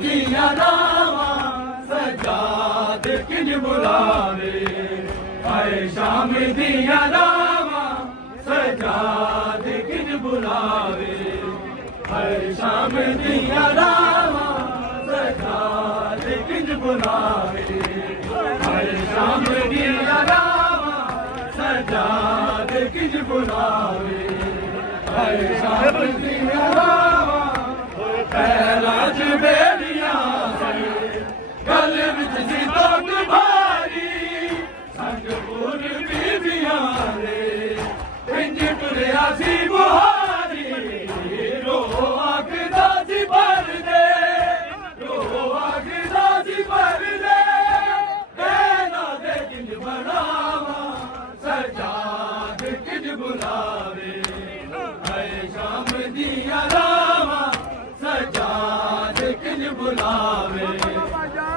ਦੀਆਂ ਰਾਵਾਂ ਸਜਾਦ ਕਿੰਜ ਬੁਲਾਵੇ ਹਾਏ ਸ਼ਾਮ ਦੀਆਂ ਰਾਵਾਂ ਸਜਾਦ ਕਿੰਜ ਬੁਲਾਵੇ ਹਾਏ ਸ਼ਾਮ ਦੀਆਂ ਰਾਵਾਂ ਸਜਾਦ ਕਿੰਜ ਬੁਲਾਵੇ ਹਾਏ ਸ਼ਾਮ ਦੀਆਂ ਰਾਵਾਂ ਸਜਾਦ ਕਿੰਜ ਬੁਲਾਵੇ ਹਾਏ ਸ਼ਾਮ ਦੀਆਂ ਰਾਵਾਂ ਪੈਰਾਂ 'ਚ ਬੇੜੀਆਂ ਗਲ ਵਿੱਚ ਸੀ ਤੋਕ ਭਾਰੀ ਸੰਗ ਪੂਰ ਬੀਬੀਆਂ ਦੇ ਇੰਜ ਟੁਰਿਆ ਸੀ ਬੁਹਾਰੀ ਰੋ ਆਖਦਾ ਸੀ ਭਰਦੇ ਰੋ ਆਖਦਾ ਸੀ ਭਰਦੇ ਕਹਿਣਾ ਦੇ ਕਿੰਜ ਬਣਾਵਾਂ ਸਜਾਦ ਕਿੰਜ ਬੁਲਾਵੇ ਹਾਏ ਸ਼ਾਮ ਦੀਆਂ ਰਾਵਾਂ ਸਜਾਦ ਕਿੰਜ ਬੁਲਾਵੇ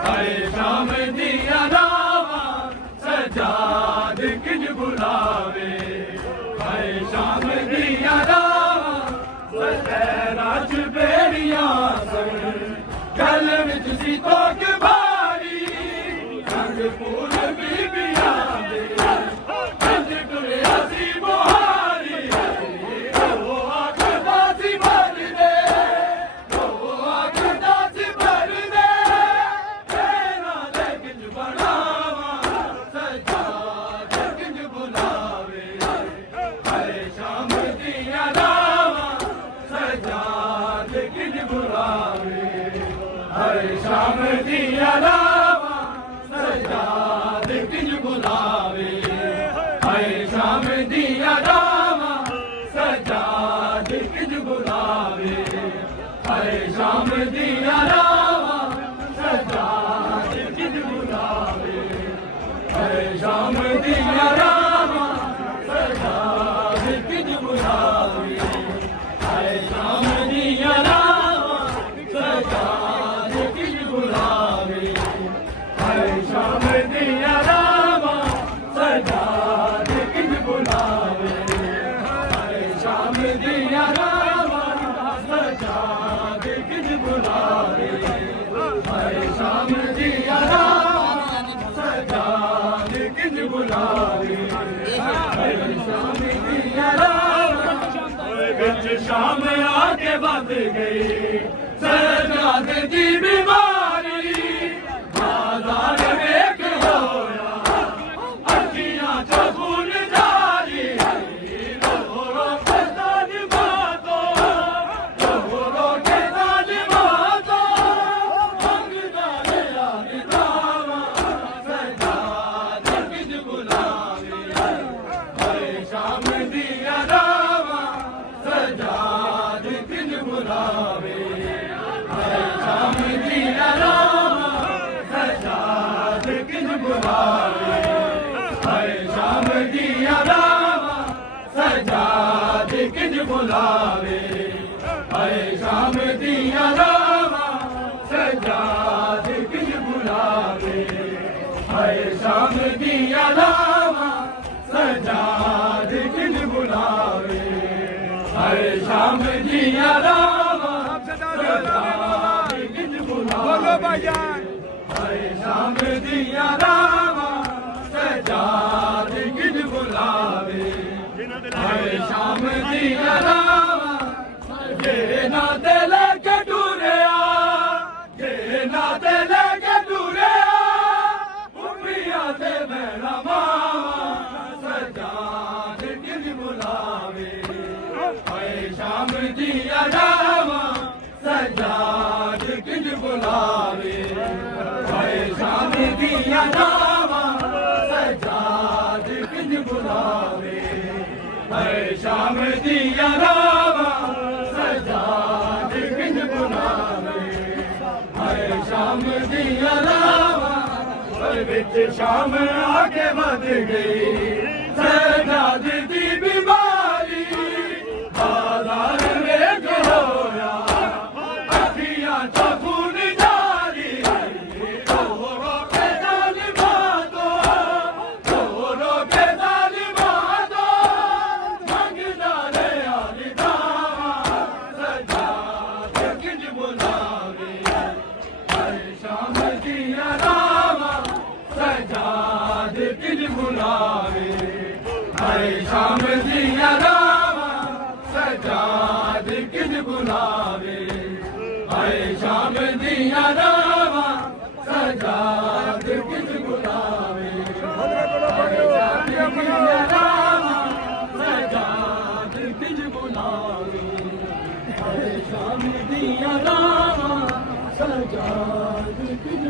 ਹਾਏ ਸ਼ਾਮ ਦੀਆਂ ਰਾਵਾਂ ਸਜਾਦ ਕਿੰਜ ਬੁਲਾਵੇ ਹਾਏ ਸ਼ਾਮ ਦੀਆਂ ਰਾਵਾਂ ਪੈਰਾਂ 'ਚ ਬੇੜੀਆਂ ਸਨ ਗਲ ਵਿੱਚ ਸੀ ਤੋਕ ਭਾਰੀ ਸੰਗ ਪੂਰ ਬੀਬੀਆਂ ਦੇ ਇੰਜ ਟੁਰਿਆ ਸੀ ਬੁਹਾਰੀ ਰੋ ਆਖਦਾ ਸੀ ਭਰਦੇ ਰੋ ਆਖਦਾ ਸੀ ਭਰਦੇ ਕਹਿਣਾ ਦੇ ਕਿੰਜ ਬਣਾਵਾਂ ਸਜਾਦ ਕਿੰਜ ਬੁਲਾਵੇ ਹਾਏ ਸ਼ਾਮ ਦੀਆਂ ਰਾਵਾਂ ਸਜਾਦ ਕਿੰਜ ਬੁਲਾਵੇ ਹਾਏ ਸ਼ਾਮ ਦੀਆਂ ਰਾਵਾਂ ਸਜਾਦ ਕਿੰਜ ਬੁਲਾਵੇ ਹਾਏ ਸ਼ਾਮ ਦੀਆਂ ਰਾਵਾਂ ਸਜਾਦ ਕਿੰਜ ਬੁਲਾਵੇ ਹਾਏ ਸ਼ਾਮ ਦੀਆਂ ਰਾਵਾਂ ਸਜਾਦ ਕਿੰਜ ਬੁਲਾਵੇ ਹਾਏ ਸ਼ਾਮ ਦੀਆਂ ਰਾਵਾਂ ਸਜਾਦ ਕਿੰਜ ਬੁਲਾਵੇ ਹਾਏ ਸ਼ਾਮ ਦੀਆਂ ਰਾਵਾਂ ਸਜਾਦ ਕਿੰਜ ਬੁਲਾਵੇ ਹਾਏ ਸ਼ਾਮ ਦੀਆਂ ਰਾਵਾਂ ਸਜਾਦ ਕਿੰਜ ਬੁਲਾਵੇ ਹਾਏ ਸ਼ਾਮ ਦੀਆਂ ਰਾਵਾਂ ਸਜਾਦ ਕਿੰਜ ਬੁਲਾਵੇ ਹਾਏ ਸ਼ਾਮ ਦੀਆਂ ਰਾਵਾਂ ਸਜਾਦ ਕਿੰਜ ਬੁਲਾਵੇ ਹਾਏ ਸ਼ਾਮ ਦੀਆਂ ਰਾਵਾਂ ਵਿੱਚ ਸ਼ਾਮ ਆ ਕੇ ਵੱਧ ਗਈ ਸਜਾਦ ਦੀ ਬਿਮਾਰੀ ਬਾਜ਼ਾਰ ਵੇਖ ਹੋਇਆ ਅੱਖੀਆਂ 'ਚ ਖੂਨ ਜਾਰੀ ਰੋ ਰੋ ਕੇ ਜ਼ਾਲਿਮਾਂ ਤੋਂ ਰੋ ਰੋ ਕੇ ਜ਼ਾਲਿਮਾਂ ਤੋਂ ਮੰਗਦਾ ਰਿਹਾ ਨਿਦਾਵਾਂ ਸਜਾਦ ਕਿੰਜ ਬੁਲਾਵੇ ਹਾਏ ਸ਼ਾਮ ਦੀਆਂ ਰਾਵਾਂ ਸਜਾਦ ਕਿੰਜ ਬੁਲਾਵੇ ਹਾਏ ਸ਼ਾਮ ਦੀਆਂ ਰਾਵਾਂ ਸਜਾਦ ਕਿੰਜ ਬੁਲਾਵੇ ਹਾਏ ਸ਼ਾਮ ਦੀਆਂ ਰਾਵਾਂ ਸਜਾਦ ਕਿੰਜ ਬੁਲਾਵੇ ਹਾਏ ਸ਼ਾਮ ਦੀਆਂ ਰਾਵਾਂ ਸਜਾਦ ਕਿੰਜ ਬੁਲਾਵੇ ਹਾਏ ਸ਼ਾਮ ਦੀਆਂ ਰਾਵਾਂ ਸਜਾਦ ਕਿੰਜ ਬੁਲਾਵੇ ਹਾਏ ਸ਼ਾਮ ਦੀਆਂ ਰਾਵਾਂ ਸਜਾਦ ਕਿੰਜ ਬੁਲਾਵੇ ਹਾਏ ਸ਼ਾਮ ਦੀਆਂ ਰਾਵਾਂ ਸਜਾਦ ਕਿੰਜ ਬੁਲਾਵੇ ਹਾਏ ਸ਼ਾਮ ਦੀਆਂ ਰਾਵਾਂ ਜੇ ਨਾ ਤੇ ਲੈ ਕੇ ਟੁਰਿਆ ਜੇ ਨਾ ਤੇ ਲੈ ਕੇ ਟੁਰਿਆ ਉੱਪੀਆਂ ਤੇ ਮੇਰਾ ਮਾਵਾ ਸਜਾਦ ਕਿੰਜ ਬੁਲਾਵੇ ਹਾਏ ਸ਼ਾਮ ਦੀਆਂ ਰਾਵਾਂ ਸਜਾਦ ਕਿੰਜ ਬੁਲਾਵੇ ਹਾਏ ਸ਼ਾਮ ਦੀਆਂ ਰਾਵਾਂ ਸਜਾਦ ਕਿੰਜ ਬੁਲਾਵੇ ਹਾਏ ਸ਼ਾਮ ਦੀਆਂ ਰਾਵਾਂ ਸਜਾਦ ਕਿੰਜ ਬੁਲਾਵੇ ਹਾਏ ਸ਼ਾਮ ਦੀਆਂ ਰਾਵਾਂ ਵਿੱਚ ਸ਼ਾਮ ਆ ਕੇ ਵੱਧ ਗਈ ਸਜਾਦ ਦੀ ਬਿਮਾਰੀ ਬਾਜ਼ਾਰ ਵੇਖ ਹੋਇਆ ਅੱਖੀਆਂ 'ਚ ਖੂਨ ਜਾਰੀ ਰੋ ਰੋ ਕੇ ਜ਼ਾਲਿਮਾਂ ਤੋਂ ਰੋ ਰੋ ਕੇ ਜ਼ਾਲਿਮਾਂ ਤੋਂ ਮੰਗਦਾ ਰਿਹਾ ਨਿਦਾਵਾਂ ਸਜਾਦ ਕਿੰਜ ਬੁਲਾਵੇ ਸ਼ਾਮ ਦੀਆਂ ਰਾਵਾਂ ਸਜਾਦ ਕਿੰਜ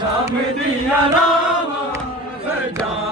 ਸ਼ਾਮ ਦੀਆਂ ਰਾਵਾਂ ਸਜਾ